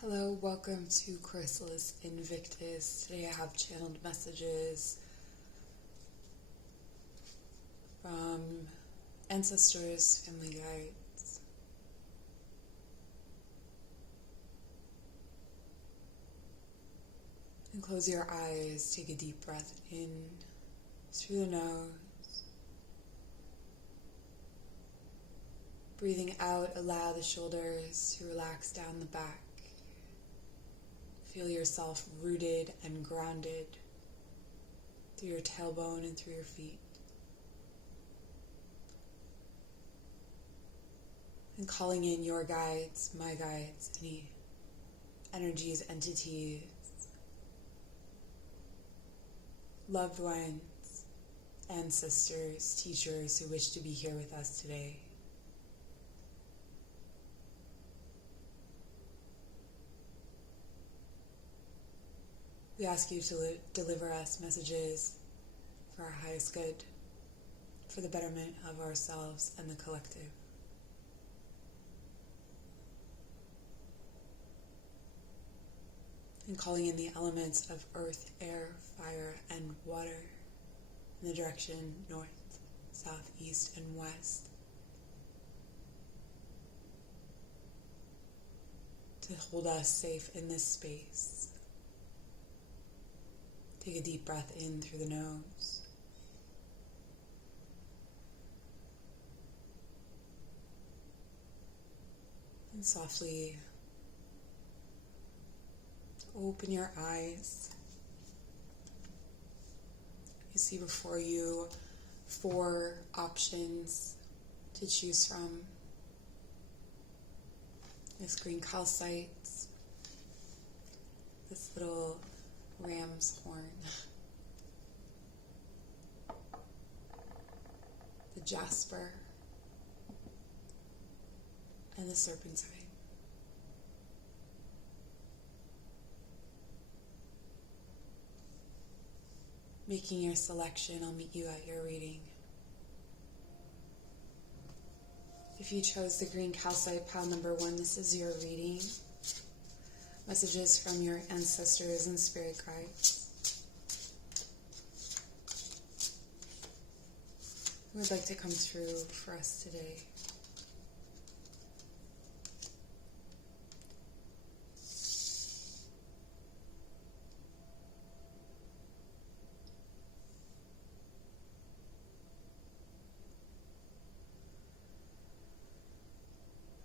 Hello, welcome to Chrysalis Invictus. Today I have channeled messages from ancestors, family guides. And close your eyes, take a deep breath in through the nose. Breathing out, allow the shoulders to relax down the back. Feel yourself rooted and grounded through your tailbone and through your feet. And calling in your guides, my guides, any energies, entities, loved ones, ancestors, teachers who wish to be here with us today. We ask you to deliver us messages for our highest good, for the betterment of ourselves and the collective. And calling in the elements of earth, air, fire, and water in the direction north, south, east, and west to hold us safe in this space. Take a deep breath in through the nose. And softly open your eyes. You see before you 4 options to choose from. This green calcite, this little ram's horn, the jasper, and the serpentine. Making your selection, I'll meet you at your reading. If you chose the green calcite, pile number 1, this is your reading. Messages from your ancestors and spirit guides. Who would like to come through for us today?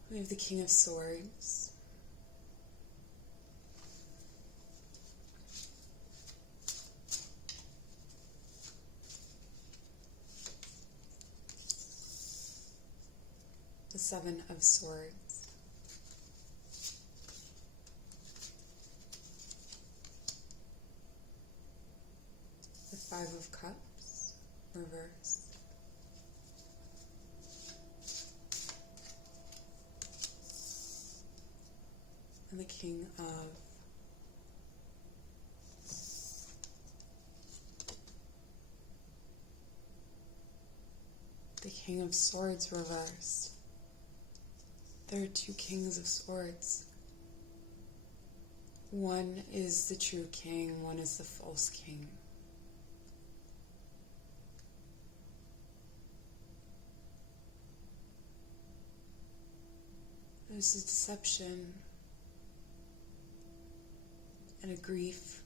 We have the King of Swords. The 7 of Swords. The 5 of Cups, reversed. And the King of Swords reversed. There are 2 Kings of Swords. One is the true king, one is the false king. There's a deception and a grief.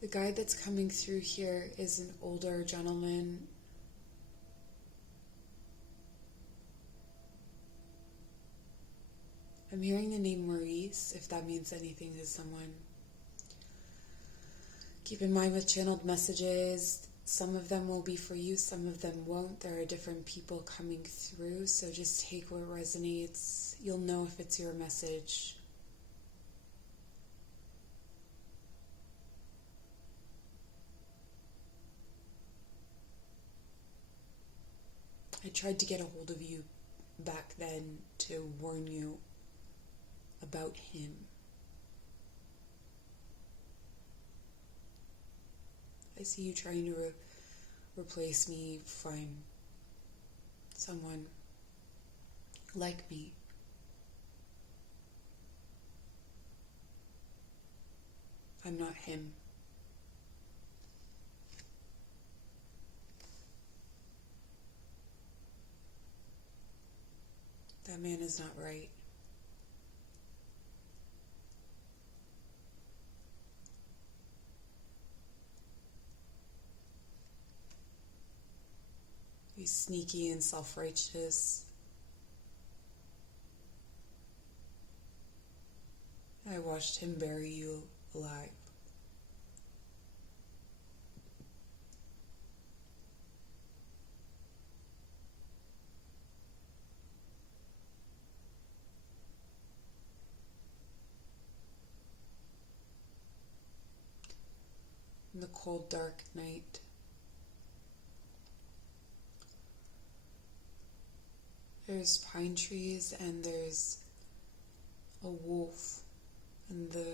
The guide that's coming through here is an older gentleman. I'm hearing the name Maurice, if that means anything to someone. Keep in mind with channeled messages, some of them will be for you, some of them won't. There are different people coming through, so just take what resonates. You'll know if it's your message. I tried to get a hold of you back then to warn you about him. I see you trying to replace me, find someone like me. I'm not him. That man is not right. He's sneaky and self-righteous. I watched him bury you alive. In the cold, dark night, there's pine trees and there's a wolf in the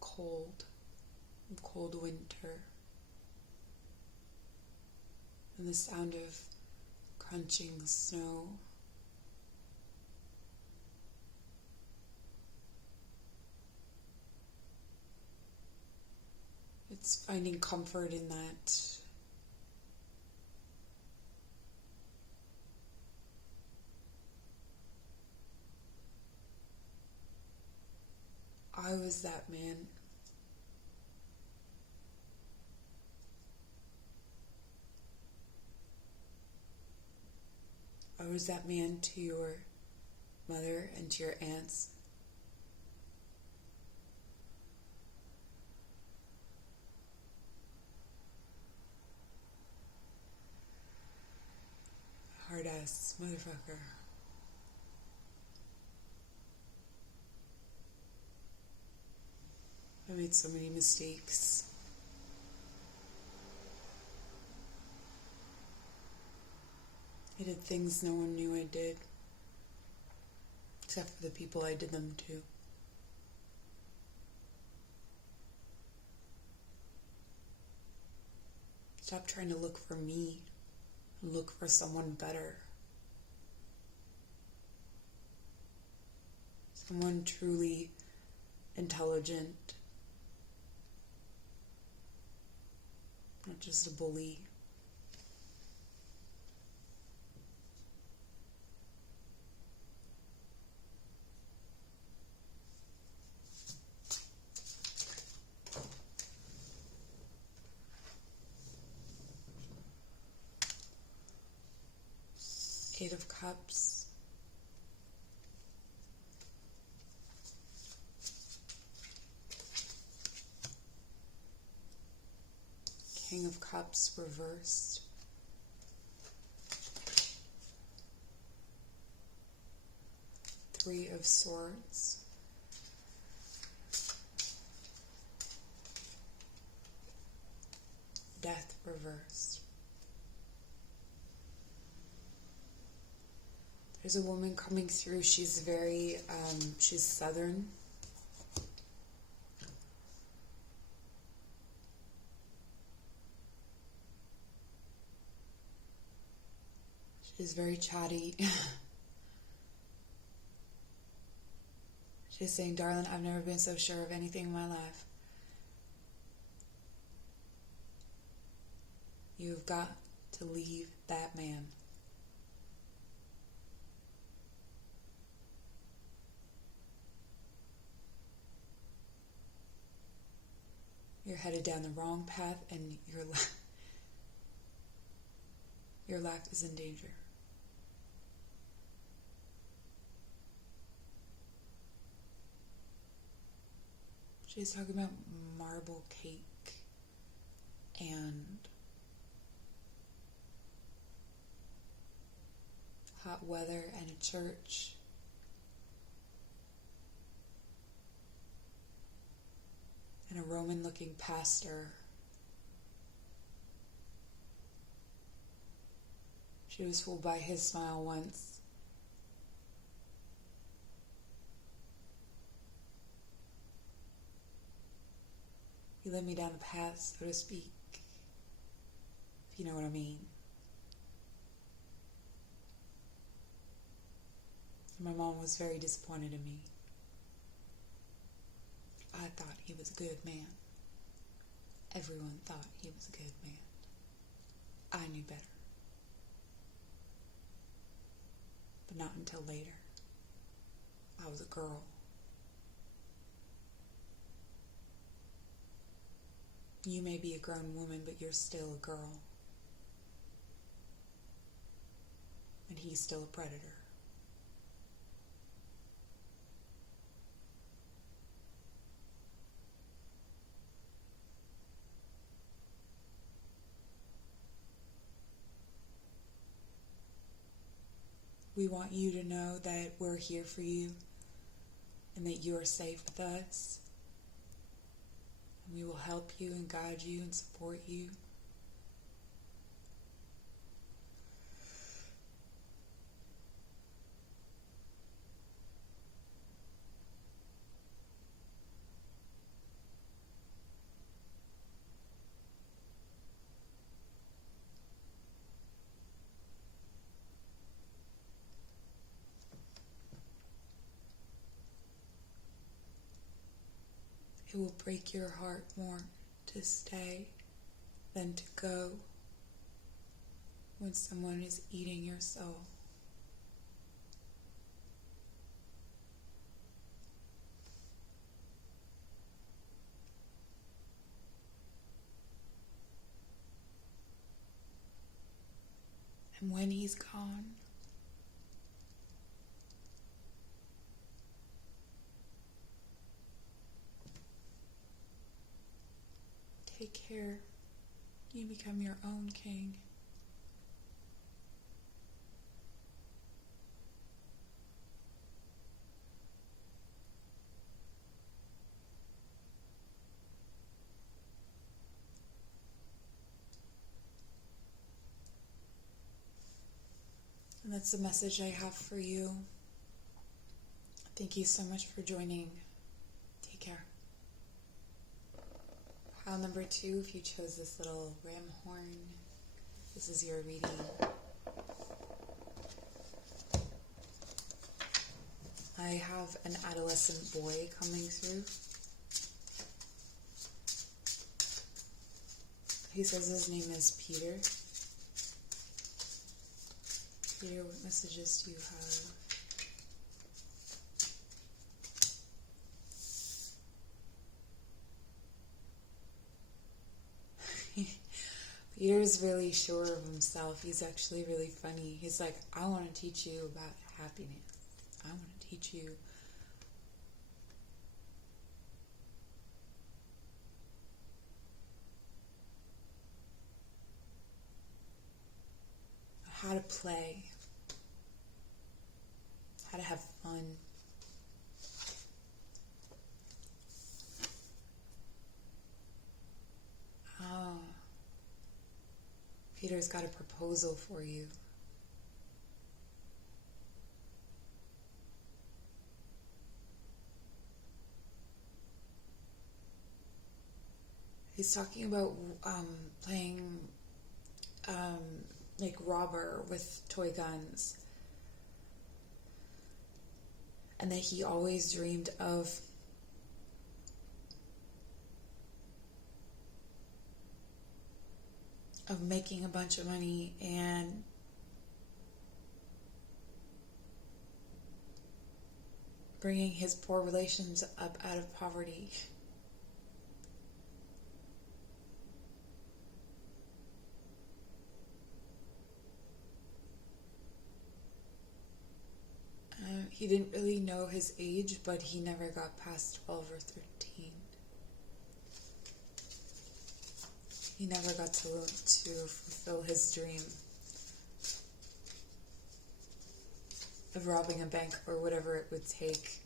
cold winter, and the sound of crunching snow. It's finding comfort in that. I was that man. I was that man to your mother and to your aunts. Hard ass motherfucker. I made so many mistakes. I did things no one knew I did, except for the people I did them to. Stop trying to look for me and look for someone better. Someone truly intelligent, not just a bully. Eight of Cups. King of Cups reversed. Three of Swords. Death reversed. There's a woman coming through. She's very, she's southern. She's very chatty. She's saying, darling, I've never been so sure of anything in my life. You've got to leave that man. You're headed down the wrong path and your life is in danger. She's talking about marble cake and hot weather and a church. And a Roman-looking pastor. She was fooled by his smile once. He led me down the path, so to speak. if you know what I mean. My mom was very disappointed in me. I thought he was a good man. Everyone thought he was a good man. I knew better. But not until later. I was a girl. You may be a grown woman, but you're still a girl. And he's still a predator. We want you to know that we're here for you and that you are safe with us. And we will help you and guide you and support you. It will break your heart more to stay than to go when someone is eating your soul. And when he's gone, take care. You become your own king. And that's the message I have for you. Thank you so much for joining. Take care. Pile number 2, if you chose this little ram horn, this is your reading. I have an adolescent boy coming through. He says his name is Peter. Peter, what messages do you have? Peter's really sure of himself. He's actually really funny. He's like, I want to teach you about happiness. I want to teach you how to play, how to have fun. Oh, Peter's got a proposal for you. He's talking about playing like robber with toy guns. And that he always dreamed of making a bunch of money and bringing his poor relations up out of poverty. He didn't really know his age, but he never got past 12 or 13. He never got to fulfill his dream of robbing a bank or whatever it would take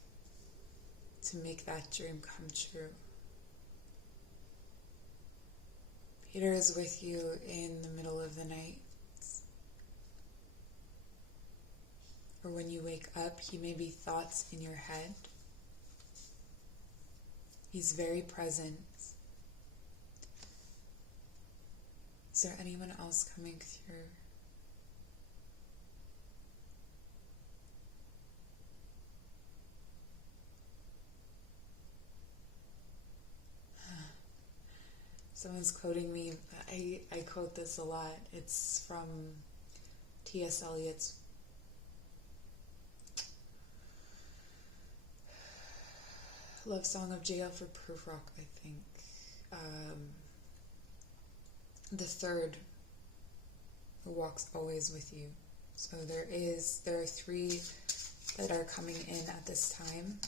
to make that dream come true. Peter is with you in the middle of the night. Or when you wake up, he may be thoughts in your head. He's very present. Is there anyone else coming through? Someone's quoting me. I quote this a lot. It's from T.S. Eliot's Love Song of J. Alfred Prufrock, I think. The third who walks always with you. So there are three that are coming in at this time.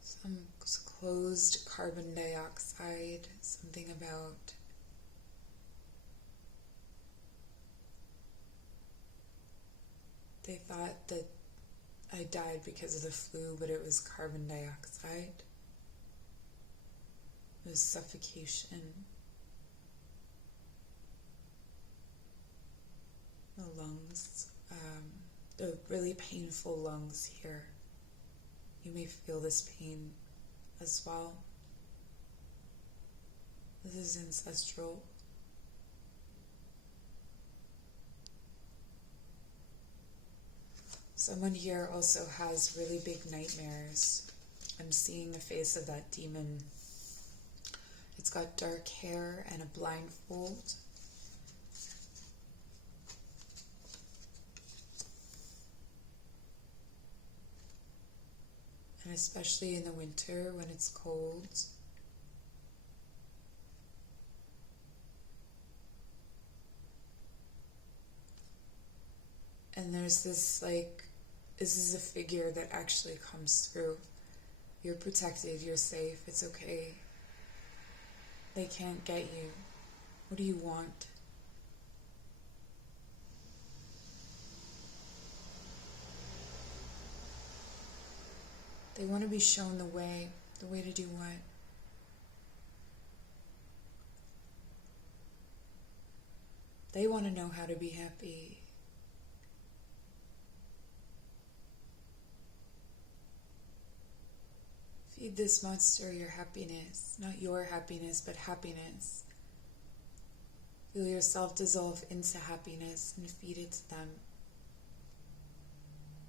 Some closed carbon dioxide, something about they thought that I died because of the flu, but it was carbon dioxide. It was suffocation. The lungs, the really painful lungs here. You may feel this pain as well. This is ancestral. Someone here also has really big nightmares. I'm seeing the face of that demon. It's got dark hair and a blindfold. And especially in the winter when it's cold. And there's this this is a figure that actually comes through. You're protected, you're safe, it's okay. They can't get you. What do you want? They want to be shown the way to do what? They want to know how to be happy. Feed this monster your happiness, not your happiness, but happiness. Feel yourself dissolve into happiness and feed it to them.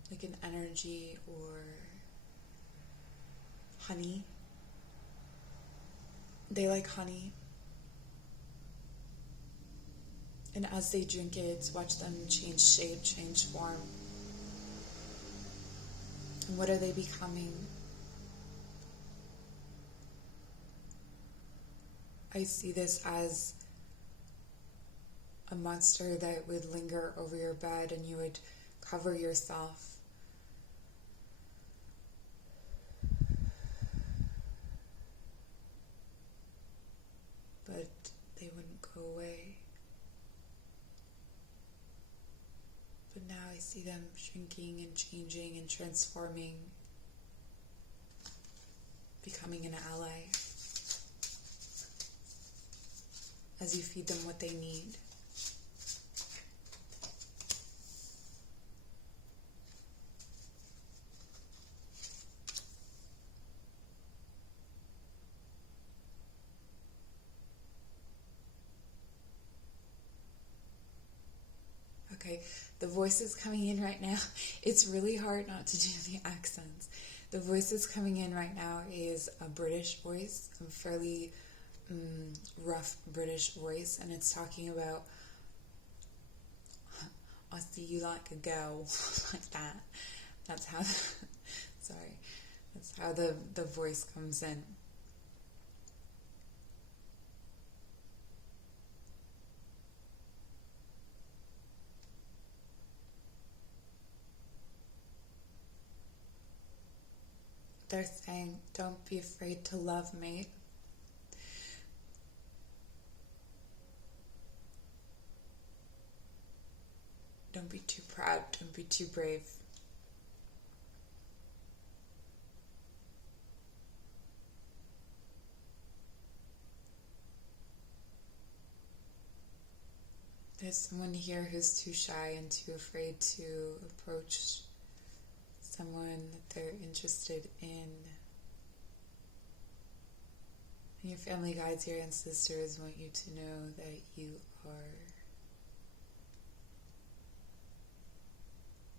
Like an energy or honey. They like honey. And as they drink it, watch them change shape, change form. And what are they becoming? I see this as a monster that would linger over your bed and you would cover yourself. But they wouldn't go away. But now I see them shrinking and changing and transforming, becoming an ally as you feed them what they need. Okay, the voices coming in right now, it's really hard not to do the accents. The voices coming in right now is a British voice, a fairly rough British voice, and it's talking about, I see you like a girl, like that. That's how, that's how the voice comes in. They're saying, don't be afraid to love, mate. Don't be too proud, don't be too brave. There's someone here who's too shy and too afraid to approach someone that they're interested in. And your family guides, your ancestors want you to know that you are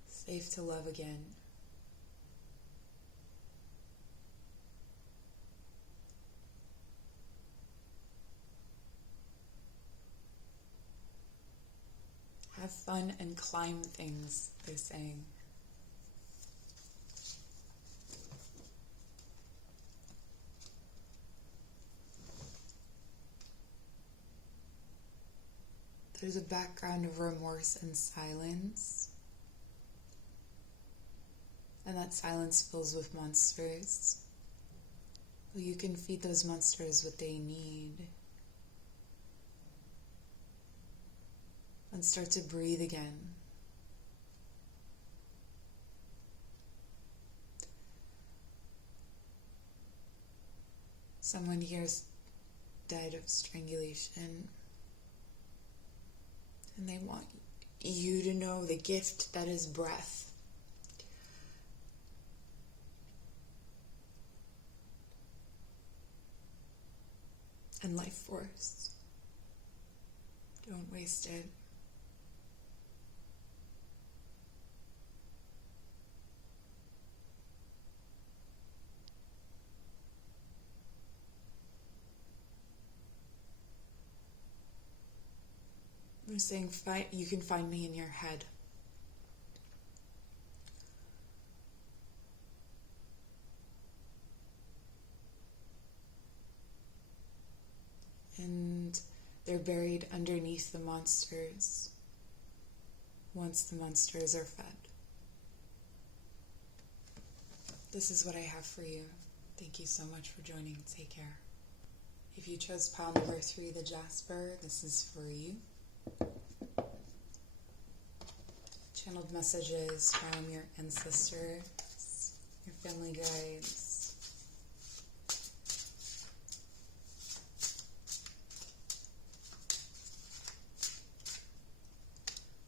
safe to love again. Have fun and climb things, they're saying. There's a background of remorse and silence. And that silence fills with monsters. Well, you can feed those monsters what they need. And start to breathe again. Someone here's died of strangulation. And they want you to know the gift that is breath. And life force. Don't waste it. I'm saying you can find me in your head. And they're buried underneath the monsters once the monsters are fed. This is what I have for you. Thank you so much for joining. Take care. If you chose pile number 3, the Jasper, this is for you. Channeled messages from your ancestors, your family guides.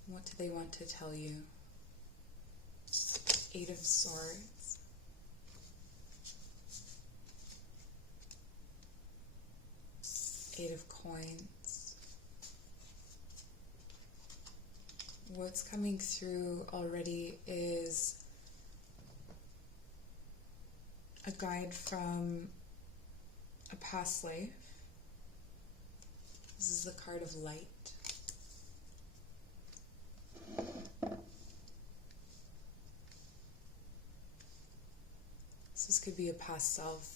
What do they want to tell you? 8 of Swords. Eight of Coins. What's coming through already is a guide from a past life. This is the card of light. So this could be a past self,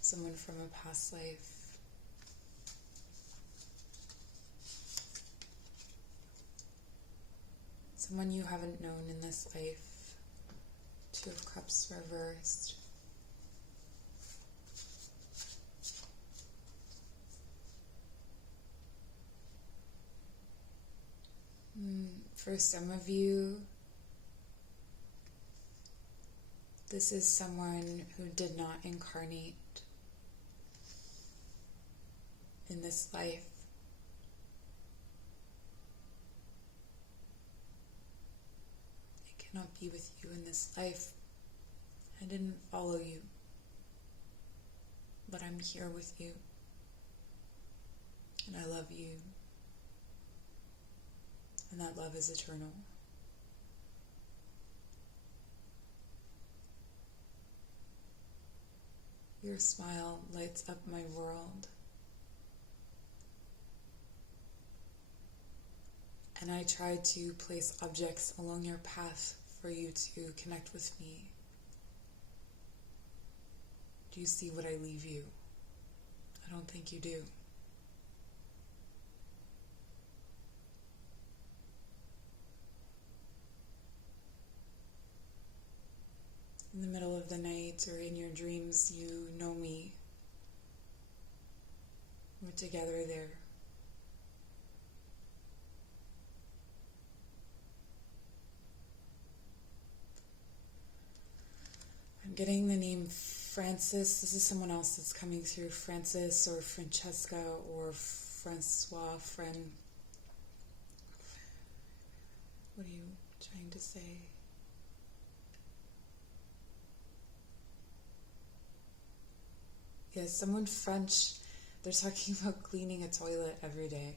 someone from a past life. Someone you haven't known in this life. 2 of Cups reversed. For some of you, this is someone who did not incarnate in this life. Not be with you in this life. I didn't follow you, but I'm here with you, and I love you, and that love is eternal. Your smile lights up my world, and I try to place objects along your path for you to connect with me. Do you see what I leave you? I don't think you do. In the middle of the night or in your dreams, you know me. We're together there. I'm getting the name Francis. This is someone else that's coming through. Francis or Francesca or Francois, friend. What are you trying to say? Yeah, someone French, they're talking about cleaning a toilet every day.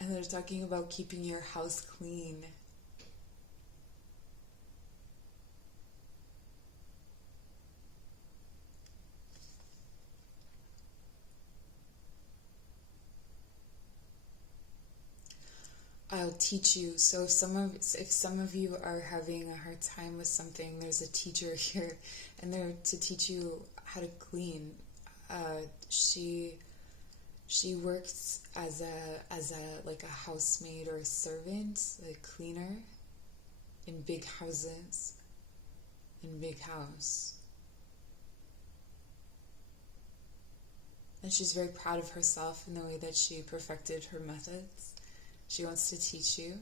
And they're talking about keeping your house clean. I'll teach you. So if some of you are having a hard time with something, there's a teacher here, and they're to teach you how to clean. She works as a like a housemaid or a servant, a cleaner, in big houses, in big house. And she's very proud of herself in the way that she perfected her methods. She wants to teach you.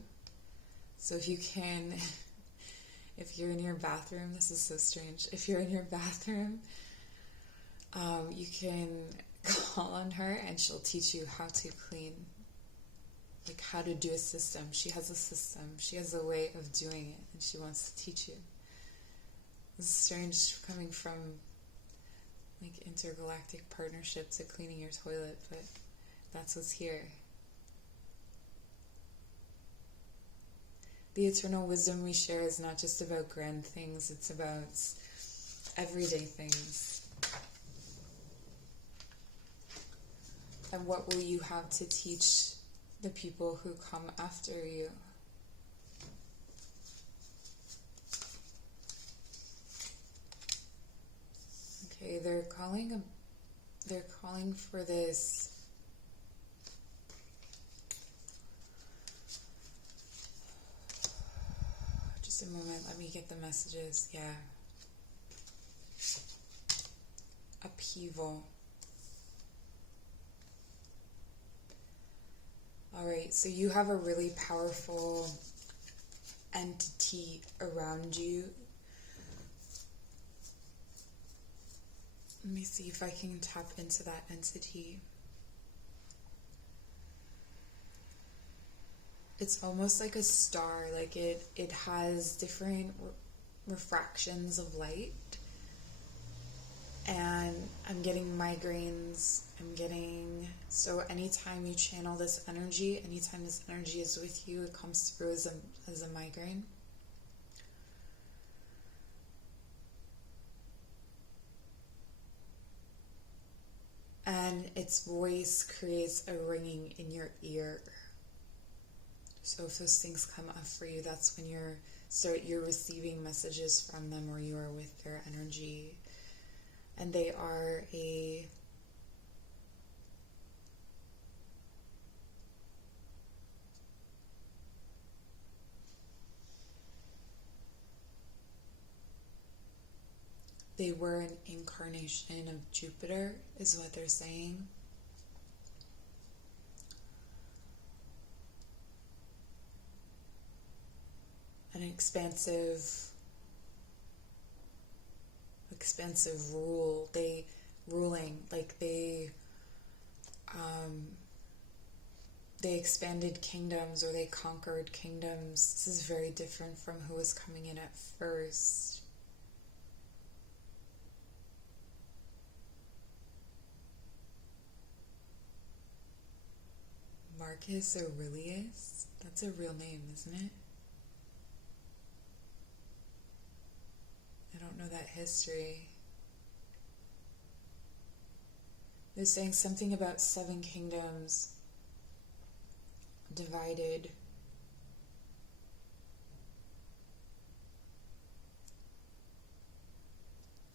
So if you can, if you're in your bathroom, this is so strange. If you're in your bathroom, you can call on her and she'll teach you how to clean, like how to do a system. She has a system. She has a way of doing it, and she wants to teach you. This is strange coming from like intergalactic partnership to cleaning your toilet, but that's what's here. The eternal wisdom we share is not just about grand things, it's about everyday things. And what will you have to teach the people who come after you? Okay, they're calling for this. Just a moment, let me get the messages. Yeah. Upheaval. Alright, so you have a really powerful entity around you. Let me see if I can tap into that entity. It's almost like a star, like it has different refractions of light. And I'm getting migraines. So anytime you channel this energy, anytime this energy is with you, it comes through as a migraine. And its voice creates a ringing in your ear. So if those things come up for you, that's when you're receiving messages from them, or you are with their energy. And they are they were an incarnation of Jupiter, is what they're saying. An expansive rule. They expanded kingdoms, or they conquered kingdoms. This is very different from who was coming in at first. Marcus Aurelius? That's a real name, isn't it? I don't know that history. They're saying something about 7 kingdoms divided.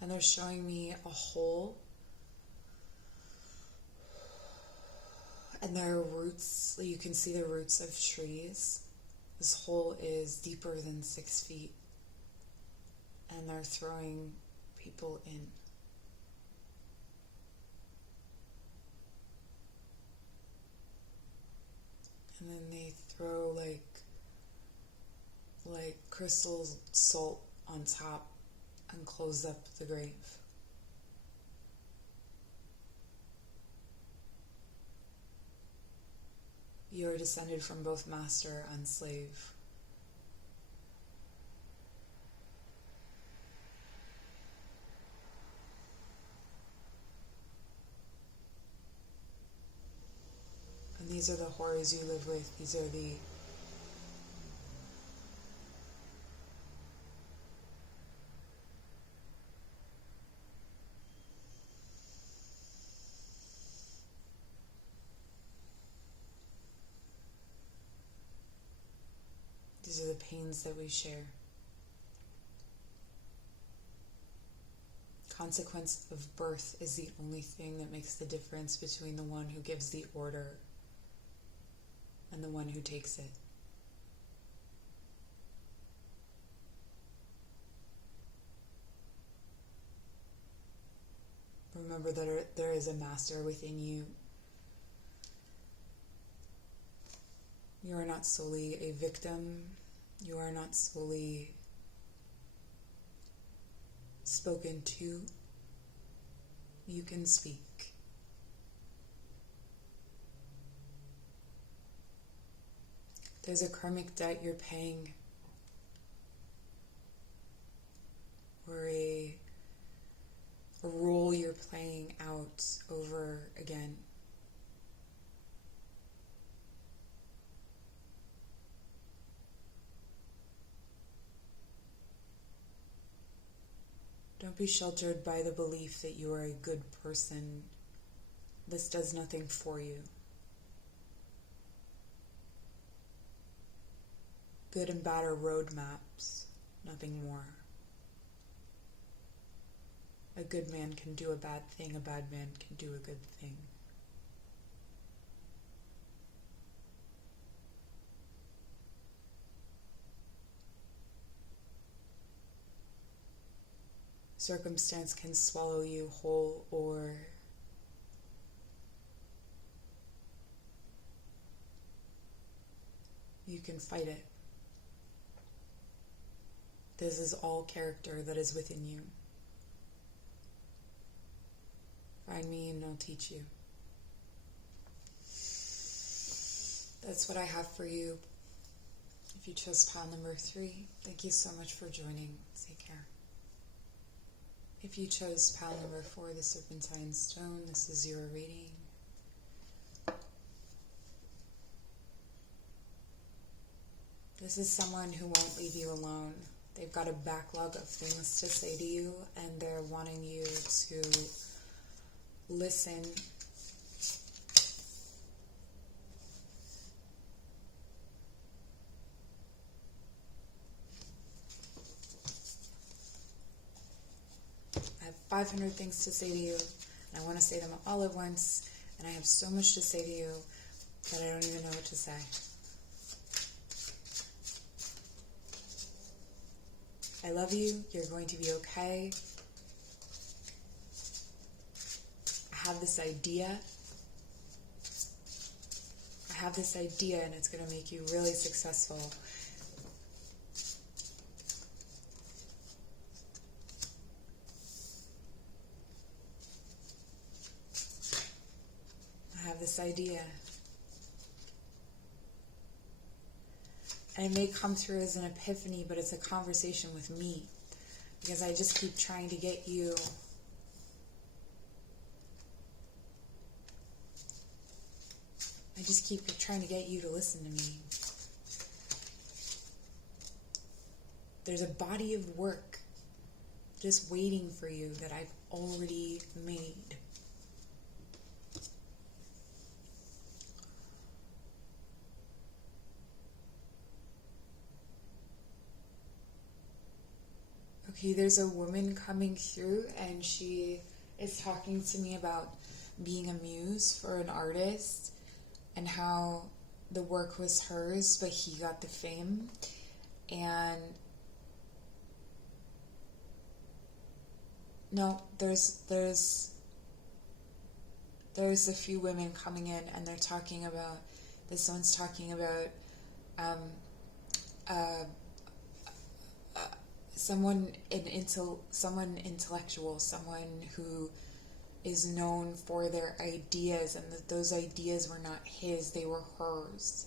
And they're showing me a hole. And there are roots. You can see the roots of trees. This hole is deeper than 6 feet. And they're throwing people in. And then they throw like crystal salt on top and close up the grave. You are descended from both master and slave. And these are the horrors you live with. These are the pains that we share. Consequence of birth is the only thing that makes the difference between the one who gives the order and the one who takes it. Remember that there is a master within you. You are not solely a victim. You are not solely spoken to. You can speak. There's a karmic debt you're paying, or a role you're playing out over again. Don't be sheltered by the belief that you are a good person. This does nothing for you. Good and bad are roadmaps, nothing more. A good man can do a bad thing, a bad man can do a good thing. Circumstance can swallow you whole, or you can fight it. This is all character that is within you. Find me and I'll teach you. That's what I have for you. If you chose pile number 3, thank you so much for joining. Take care. If you chose pile number 4, the Serpentine Stone, this is your reading. This is someone who won't leave you alone. They've got a backlog of things to say to you, and they're wanting you to listen. I have 500 things to say to you, and I want to say them all at once, and I have so much to say to you that I don't even know what to say. I love you. You're going to be okay. I have this idea. And it's going to make you really successful. I have this idea. And it may come through as an epiphany, but it's a conversation with me. Because I just keep trying to get you to listen to me. There's a body of work just waiting for you that I've already made. Okay, there's a woman coming through, and she is talking to me about being a muse for an artist and how the work was hers, but he got the fame. And no, there's a few women coming in, and they're talking about, this one's talking about someone intellectual, someone who is known for their ideas, and that those ideas were not his, they were hers.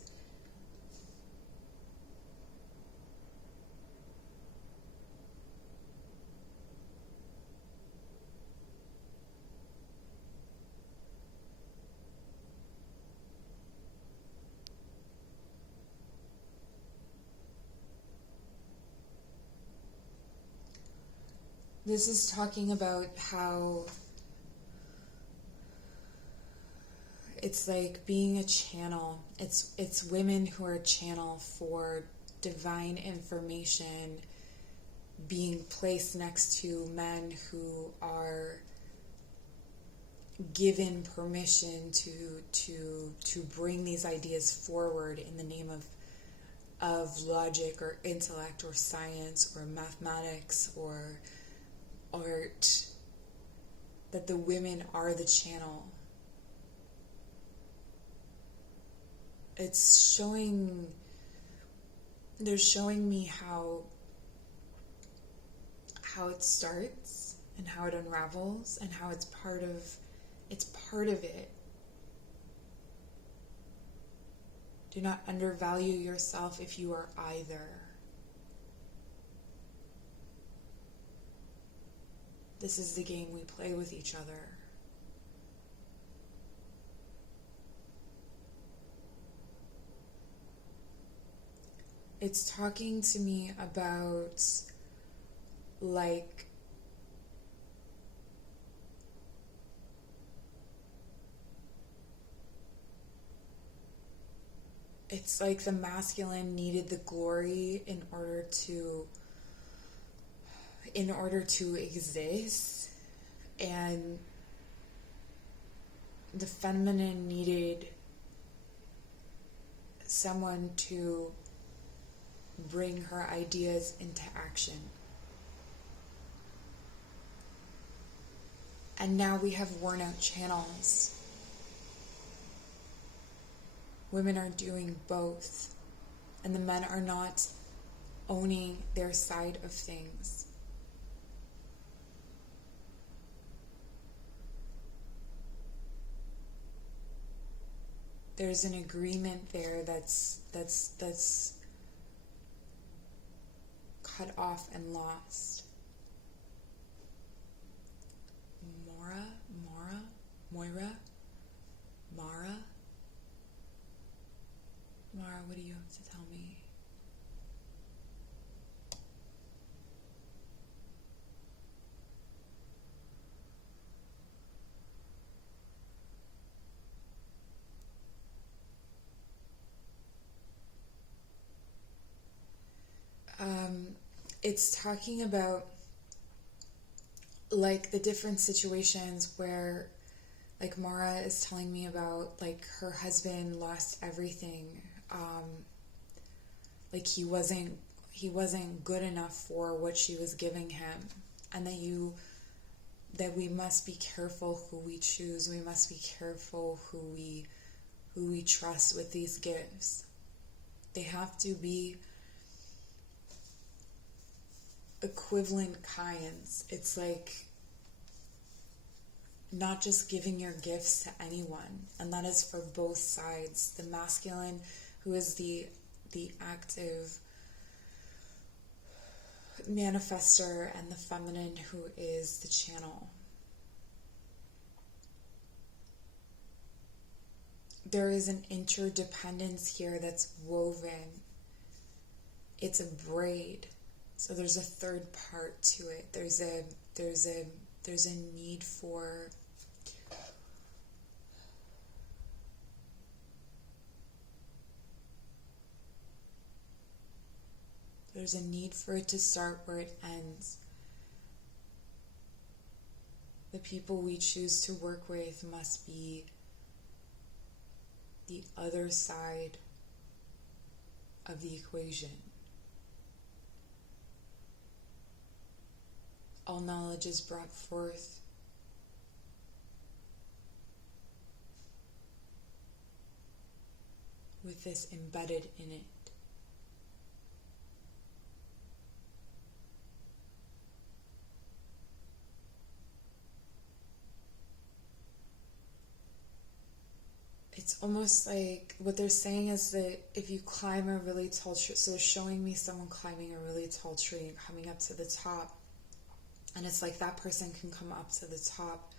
This is talking about how it's like being a channel. It's women who are a channel for divine information being placed next to men who are given permission to bring these ideas forward in the name of logic or intellect or science or mathematics or art, that the women are the channel. It's showing, they're showing me how it starts and how it unravels and how it's part of it. Do not undervalue yourself if you are either. This is the game we play with each other. It's talking to me about, like, it's like the masculine needed the glory in order to exist, and the feminine needed someone to bring her ideas into action. And now we have worn out channels. Women are doing both, and the men are not owning their side of things. There's an agreement there that's cut off and lost. Moira, Mara, what do you have to tell me? It's talking about, like, the different situations where, like, Mara is telling me about, like, her husband lost everything. Like, he wasn't good enough for what she was giving him, and that we must be careful who we choose. We must be careful who we trust with these gifts. They have to be equivalent kinds. It's like not just giving your gifts to anyone, and that is for both sides. The masculine, who is the active manifester, and the feminine, who is the channel. There is an interdependence here that's woven. It's a braid. So there's a third part to it. There's a need for it to start where it ends. The people we choose to work with must be the other side of the equation. All knowledge is brought forth with this embedded in it. it's almost like what they're saying is that if you climb a really tall tree, so they're showing me someone climbing a really tall tree and coming up to the top, and it's like that person can come up to the top,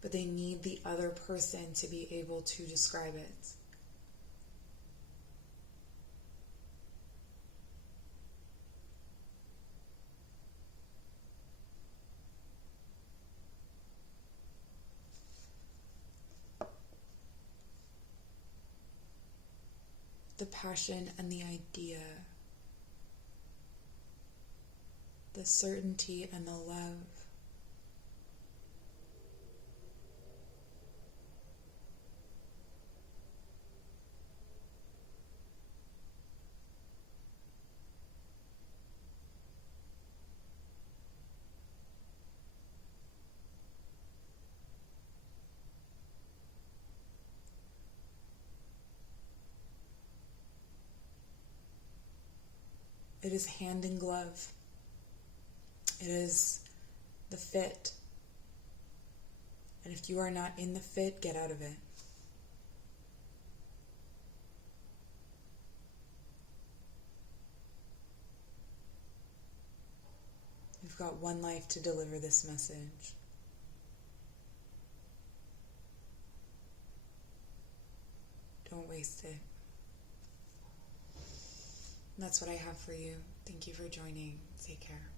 but they need the other person to be able to describe it. The passion and the idea, the certainty and the love. It is hand in glove. It is the fit. And if you are not in the fit, get out of it. You've got one life to deliver this message. Don't waste it. That's what I have for you. Thank you for joining. Take care.